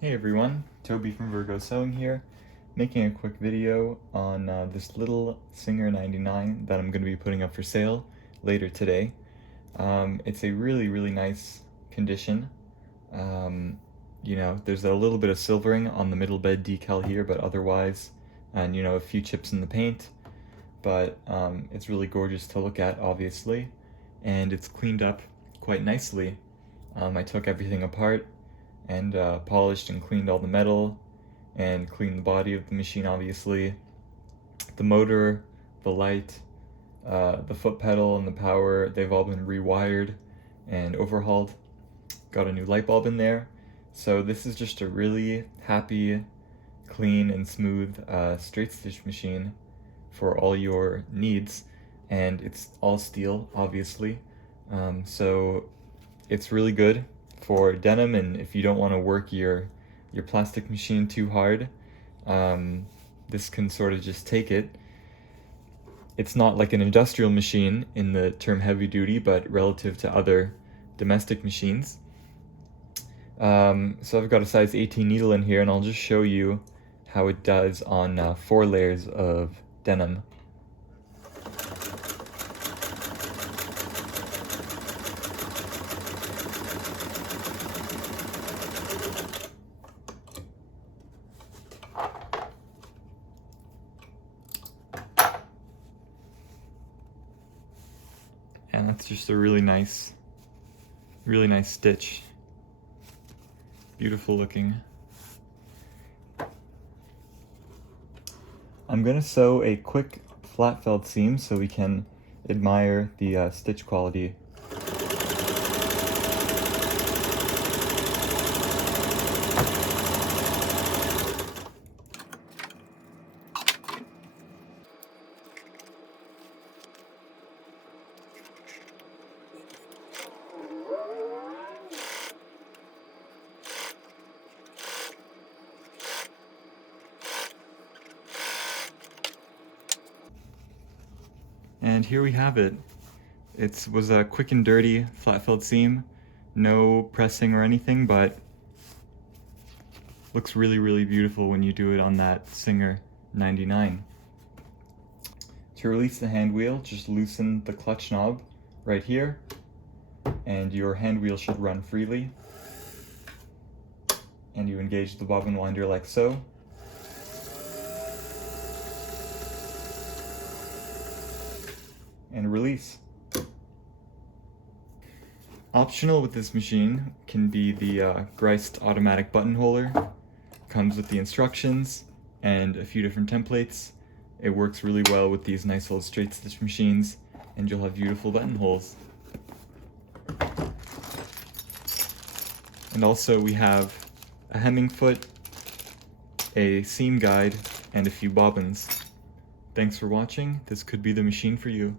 Hey everyone, Toby from Virgo Sewing here, making a quick video on this little Singer 99 that I'm going to be putting up for sale later today. It's a really nice condition. There's a little bit of silvering on the middle bed decal here, but otherwise, and a few chips in the paint, but it's really gorgeous to look at, obviously, and it's cleaned up quite nicely. I took everything apart and polished and cleaned all the metal and cleaned the body of the machine, obviously. The motor, the light, the foot pedal and the power, they've all been rewired and overhauled. Got a new light bulb in there. So this is just a really happy, clean and smooth straight stitch machine for all your needs, and it's all steel, obviously. So it's really good for denim, and if you don't want to work your plastic machine too hard, this can sort of just take it. It's not like an industrial machine in the term heavy duty, but relative to other domestic machines. So I've got a size 18 needle in here, and I'll just show you how it does on 4 layers of denim. And that's just a really nice stitch. Beautiful looking. I'm gonna sew a quick flat felt seam so we can admire the stitch quality. And here we have it. It was a quick and dirty flat felt seam, no pressing or anything, but looks really beautiful when you do it on that Singer 99. To release the hand wheel, just loosen the clutch knob right here, and your hand wheel should run freely. And you engage the bobbin winder like so. And release. Optional with this machine can be the Greist automatic buttonholer. Comes with the instructions and a few different templates. It works really well with these nice little straight stitch machines, and you'll have beautiful buttonholes. And also we have a hemming foot, a seam guide, and a few bobbins. Thanks for watching. This could be the machine for you.